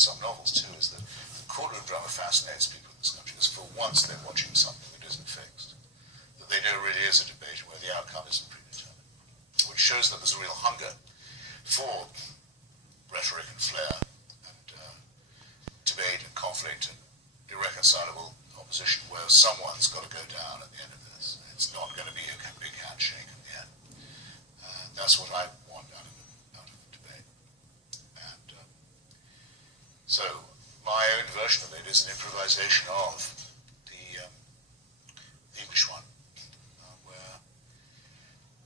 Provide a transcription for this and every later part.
some novels too, is that the courtroom drama fascinates people in this country because for once they're watching something that isn't fixed, that they know really is a debate where the outcome isn't predetermined, which shows that there's a real hunger for rhetoric and flair and debate and conflict and irreconcilable opposition where someone's got to go down at the end of this. It's not going to be a big handshake at the end. That's what I want out of debate. And so my own version of it is an improvisation of the English one, where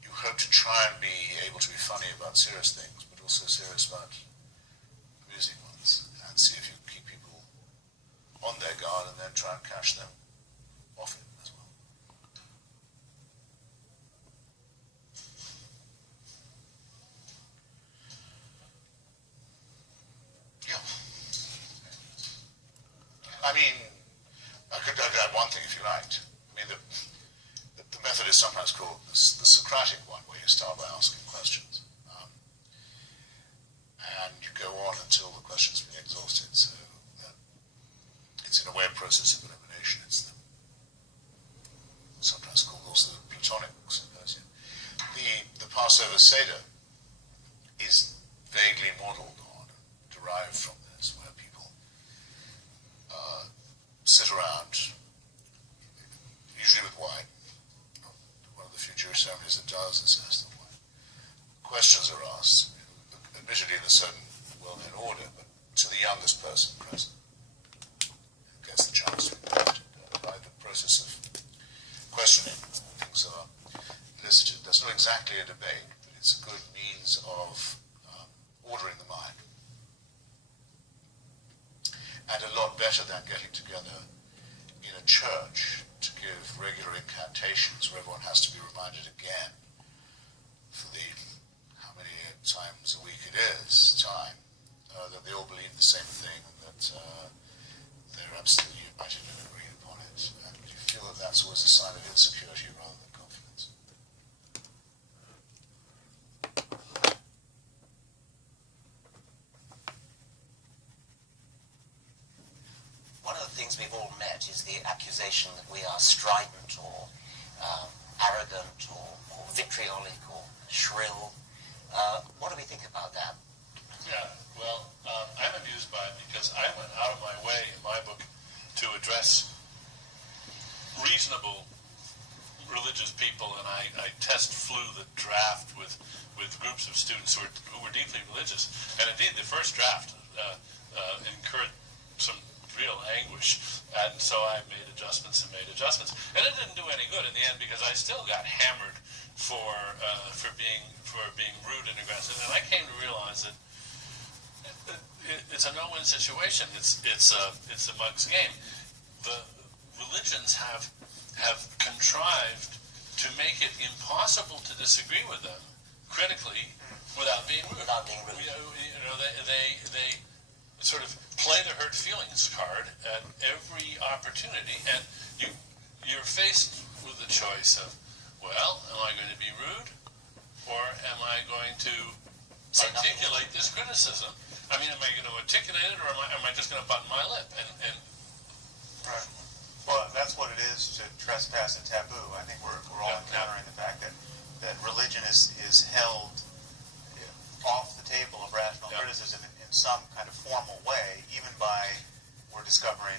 you hope to try and be able to be funny about serious things, but also serious about amusing ones, and see if you can keep people on their guard and then try and catch them off it as well. Yeah. I mean, I could add one thing if you liked. I mean, the method is sometimes called the Socratic one, where you start by asking questions. And you go on until the question's been exhausted. So it's in a way a process of elimination. It's sometimes called also the Platonic symposium. The Passover Seder is vaguely modeled on, derived from this, where people sit around, usually with wine. One of the few Jewish ceremonies that does insist on wine. Questions are asked, admittedly in a certain well-known order, but to the youngest person present, who gets the chance to be present. By the process of questioning, things are elicited. That's not exactly a debate, but it's a good means of ordering the mind. And a lot better than getting together in a church to give regular incantations where everyone has to be reminded again for the how many times a week it is time, that they all believe the same thing and that they're absolutely united and agreeing upon it. And you feel that that's always a sign of insecurity rather than confidence. One of the things we've all met is the accusation that we are strident or arrogant or vitriolic or shrill. What do we think about that? Yeah, well, I'm amused by it because I went out of my way in my book to address reasonable religious people, and I flew the draft with groups of students who were deeply religious. And indeed, the first draft incurred some real anguish, and so I made adjustments, and it didn't do any good in the end because I still got hammered for being rude and aggressive, and I came to realize that it's a no-win situation. It's a mug's game. The religions have contrived to make it impossible to disagree with them critically without being rude. They sort of play the hurt feelings card at every opportunity, and you're faced with the choice of, well, am I going to be rude, or am I going to articulate this criticism? I mean, am I going to articulate it, or am I just going to button my lip? And right. Well, that's what it is to trespass and taboo. I think we're all encountering the fact that religion is held off the table of rational criticism in some kind of formal way, even by, we're discovering,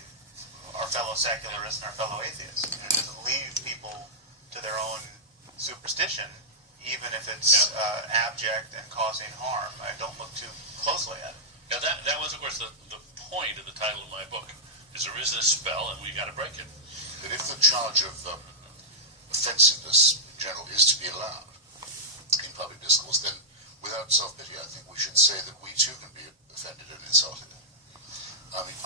our fellow secularists and our fellow atheists. It doesn't leave people to their own superstition, even if it's abject and causing harm. I don't look too closely at it. Yeah, that was, of course, the point of the title of my book, is there is this spell and we got to break it. But if the charge of offensiveness in general is to be allowed in public discourse, then without self-pity, I think we should say that we too can be offended and insulted. I mean,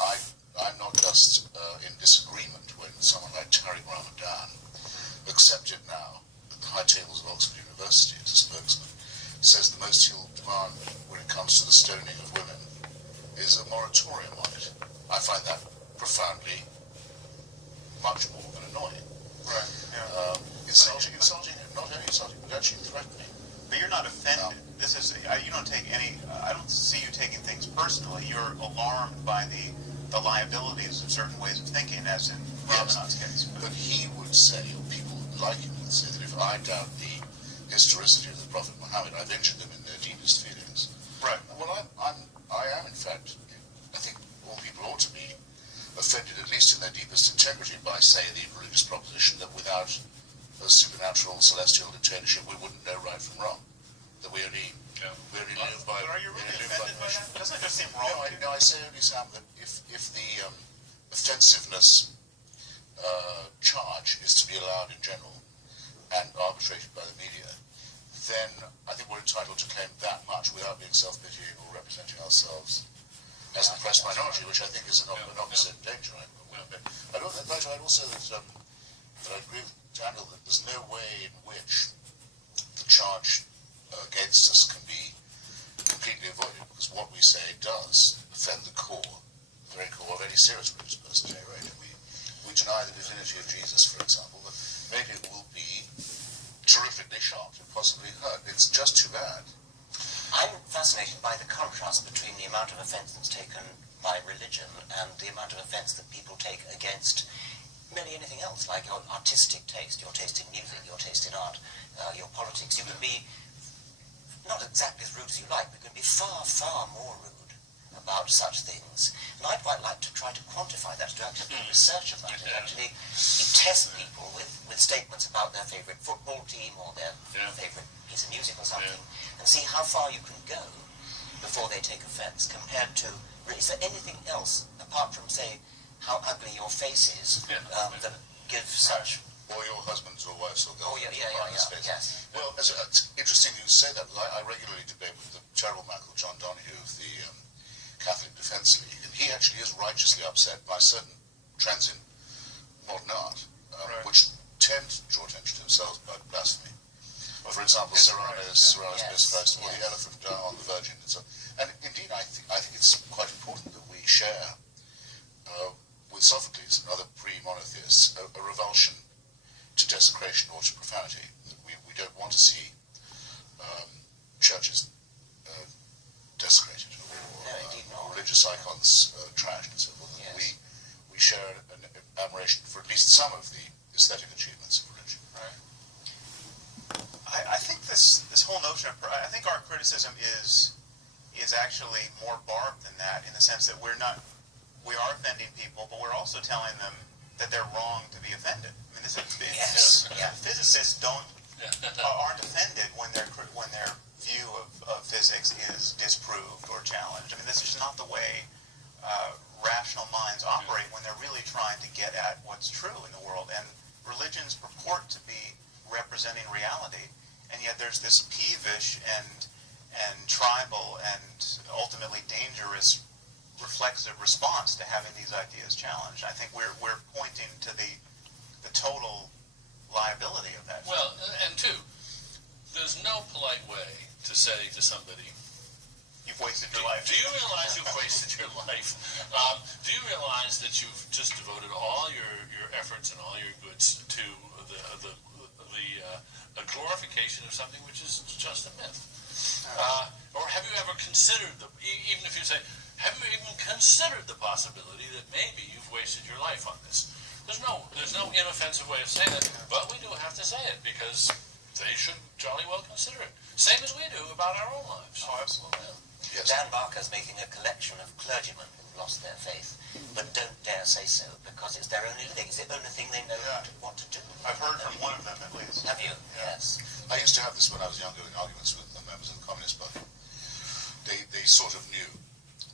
I'm not just in disagreement when someone like Tariq Ramadan accepted now at the high tables of Oxford University as a spokesman, says the most he'll demand when it comes to the stoning of women is a moratorium on it. I find that profoundly much more than annoying. Right. Yeah. Insulting, not only insulting, but actually threatening. But you're not offended. This is you don't take any. I don't see you taking things personally. You're alarmed by the liabilities of certain ways of thinking, as in Ramadan's case. But he would say, or people like him would say, that if I doubt the historicity of the Prophet Muhammad, I've injured them in their deepest feelings. Right. Well, I am in fact. I think all people ought to be offended, at least in their deepest integrity, by, say, the religious proposition that without a supernatural celestial dictatorship, we wouldn't know right from wrong. That we only live by. But are you really offended by that? Doesn't it just seem wrong? No, I say only, Sam, that if the offensiveness charge is to be allowed in general and arbitrated by the media, then I think we're entitled to claim that much without being self-pitying or representing ourselves as the press minority, which I think is an opposite danger. I'd also that I agree with Daniel that there's no way in which the charge against us can be completely avoided, because what we say does offend the very core of any serious religious person, right? We deny the divinity of Jesus, for example, but maybe it will be terrifically shocked and possibly hurt. It's just too bad. I'm fascinated by the contrast between the amount of offence that's taken by religion and the amount of offence that people take against nearly anything else, like your artistic taste, your taste in music, your taste in art, your politics. You can be not exactly as rude as you like, but you can be far, far more rude about such things. And I'd quite like to try to quantify that, to do actually research of that, and actually test people with statements about their favourite football team or their favourite piece of music or something, and see how far you can go before they take offence, compared to, is there anything else, apart from, say, how ugly your face is, that gives such... Or your husband's or wife's or girlfriend's face. Yes. Well, it's interesting you say that, because I regularly debate with the terrible man called John Donahue of the Catholic Defence League, and he actually is righteously upset by certain trends in modern art, which tend to draw attention to themselves by blasphemy. For example, Serrano's Miss Christ, or the elephant on the Virgin, and so on. And indeed, I think it's quite important that we share with Sophocles and other pre-monotheists a revulsion to desecration or to profanity. We don't want to see churches desecrated or religious icons trashed and so forth. Yes. We share an admiration for at least some of the aesthetic achievements of religion. Right. I think this whole notion of, I think our criticism is actually more barbed than that, in the sense that we are offending people, but we're also telling them that they're wrong to be offended. I mean, physicists aren't offended when their view of physics is disproved or challenged. I mean, this is not the way rational minds operate when they're really trying to get at what's true in the world. And religions purport to be representing reality, and yet there's this peevish and tribal and ultimately dangerous reflexive response to having these ideas challenged. I think we're pointing to the total liability of that. Well, and two, there's no polite way to say to somebody, you've wasted your life. Do you realize you've wasted your life? Do you realize that you've just devoted all your efforts and all your goods to a glorification of something which is just a myth? Or have you ever considered, even if you say, have you even considered the possibility that maybe you've wasted your life on this? There's no inoffensive way of saying it, but we do have to say it, because they should jolly well consider it. Same as we do about our own lives. Oh, absolutely. Yes. Dan Barker's making a collection of clergymen who've lost their faith, but don't dare say so, because it's their only living. It's the only thing they know what to do. I've heard from one of them, at least. Have you? Yeah. Yes. I used to have this when I was younger in arguments with the members of the Communist Party. They sort of knew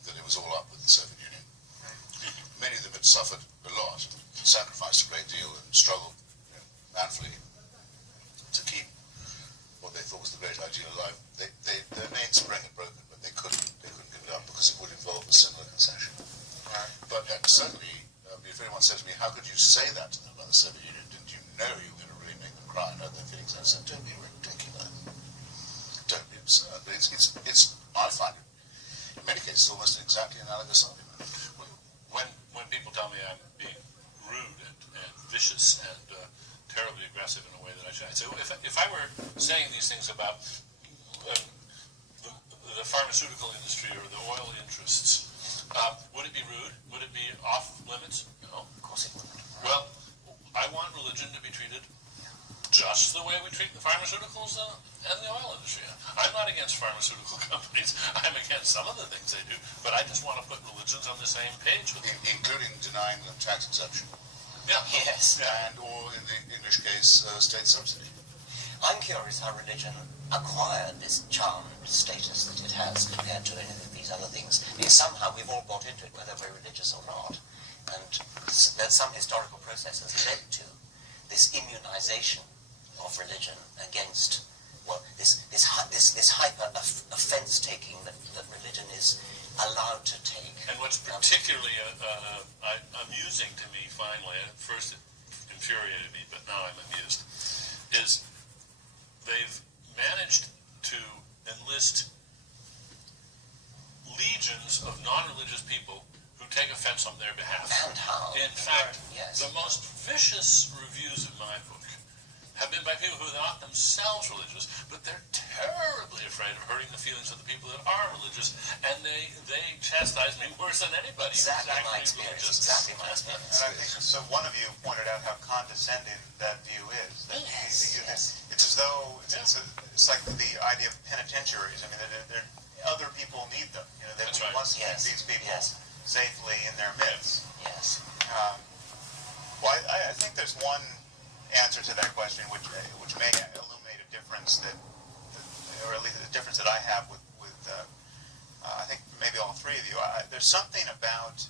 that it was all up with the Soviet Union. Many of them had suffered a lot, sacrificed a great deal, and struggled manfully to keep what they thought was the great ideal alive. Their mainspring had broken, but they couldn't give it up, because it would involve a similar concession. Right. But certainly, if anyone said to me, how could you say that to them about the Soviet Union? Didn't you know you were going to really make them cry and hurt their feelings? I said, don't be ridiculous. Don't be absurd. But I find it, in many cases, almost an exactly analogous argument. When people tell me I'm being rude and vicious and terribly aggressive in a way that I should, I say, well, if I were saying these things about the pharmaceutical industry or the oil interests, would it be rude? Would it be off limits? No. Of course it wouldn't. Well, I want religion to be treated just the way we treat the pharmaceuticals and the oil industry. I'm not against pharmaceutical companies. I'm against some of the things they do, but I just want to put religions on the same page with them. Including denying them tax exemption. Yeah. Yes. And, or in the English case, state subsidy. I'm curious how religion acquired this charmed status that it has compared to any of these other things. I mean, somehow we've all bought into it, whether we're religious or not. And that some historical process has led to this immunization of religion against, well, this hyper offense taking that religion is allowed to take. And what's particularly amusing to me, finally, at first it infuriated me, but now I'm amused, is they've managed to enlist legions of non-religious people who take offense on their behalf. And how? In fact, yes. the most vicious reviews of my book have been by people who are not themselves religious, but they're terribly afraid of hurting the feelings of the people that are religious, and they chastise me worse than anybody. Exactly my experience. Religious. Exactly my experience. And I think, so one of you pointed out how condescending that view is. That Yes. It's as though, it's like the idea of penitentiaries. I mean, other people need them. You know, they That's right. must keep Yes. these people Yes. safely in their midst. Yes. Well, I think there's one answer to that question which may illuminate a difference or at least a difference that I have with I think maybe all three of you. There's something about,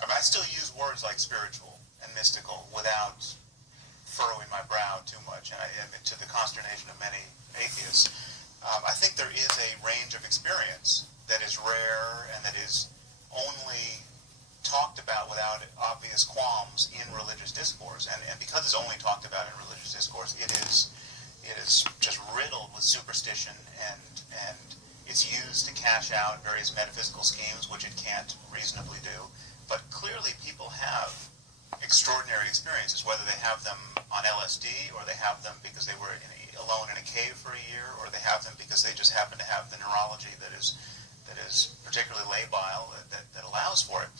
I still use words like spiritual and mystical without furrowing my brow too much, and to the consternation of many atheists. I think there is a range of experience that is rare and that is only talked about without obvious qualms in religious discourse, and because it's only talked about in religious discourse, it is just riddled with superstition, and it's used to cash out various metaphysical schemes which it can't reasonably do. But clearly people have extraordinary experiences, whether they have them on LSD, or they have them because they were alone in a cave for a year, or they have them because they just happen to have the neurology that is particularly labile that allows for it.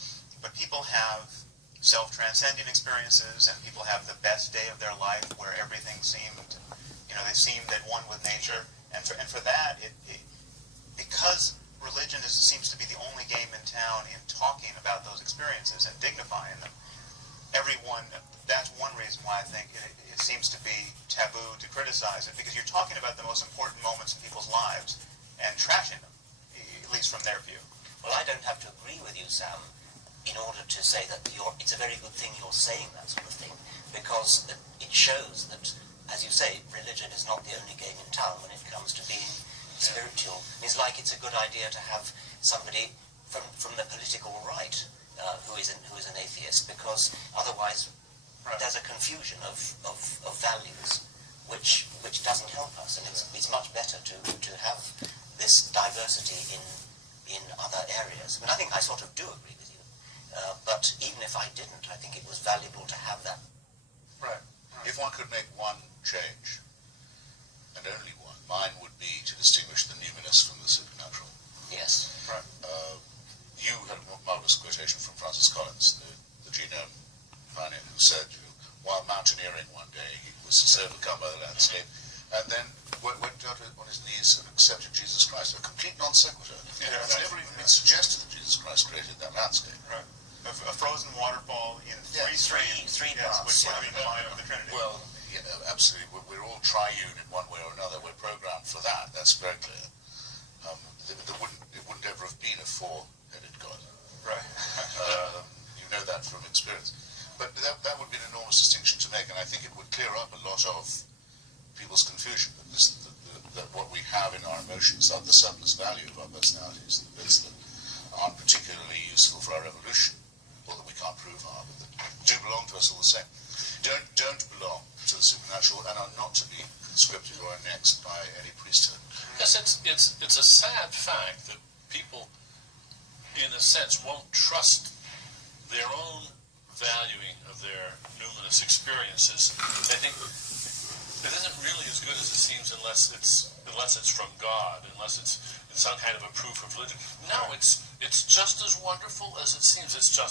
But people have self-transcending experiences, and people have the best day of their life where everything seemed, they seemed at one with nature. And for that, because religion seems to be the only game in town in talking about those experiences and dignifying them, that's one reason why I think it seems to be taboo to criticize it, because you're talking about the most important moments in people's lives and trashing them, at least from their view. Well, I don't have to agree with you, Sam, in order to say that it's a very good thing you're saying that sort of thing, because it shows that, as you say, religion is not the only game in town when it comes to being spiritual. It's like it's a good idea to have somebody from the political right who is an atheist, because otherwise there's a confusion of values which doesn't help us, and it's much better to have this diversity in other areas. I mean, I think I sort of do agree with you, but even if I didn't, I think it was valuable to have that. Right. If one could make one change, and only one, mine would be to distinguish the numinous from the supernatural. Yes. Right. You had a marvelous quotation from Francis Collins, the genome pioneer, who said, while mountaineering one day, he was so overcome by the landscape, and then went down on his knees and accepted Jesus Christ. A complete non sequitur. It's never even been suggested that Jesus Christ created that landscape. Right. A frozen waterfall in three streams. Three yes, parts. which would be the mind of the Trinity. Well, yeah, absolutely. We're all triune in one way or another. We're programmed for that. That's very clear. It wouldn't ever have been a four-headed God. Right. You know that from experience. But that would be an enormous distinction to make, and I think it would clear up a lot of people's confusion that what we have in our emotions are the surplus value of our personalities, the bits that aren't particularly useful for our evolution, or that we can't prove are, but that do belong to us all the same. Don't belong to the supernatural and are not to be conscripted or annexed by any priesthood. Yes, it's a sad fact that people, in a sense, won't trust their own valuing of their numinous experiences. They think It isn't really as good as it seems unless it's from God, unless it's some kind of a proof of religion. No, it's just as wonderful as it seems. It's just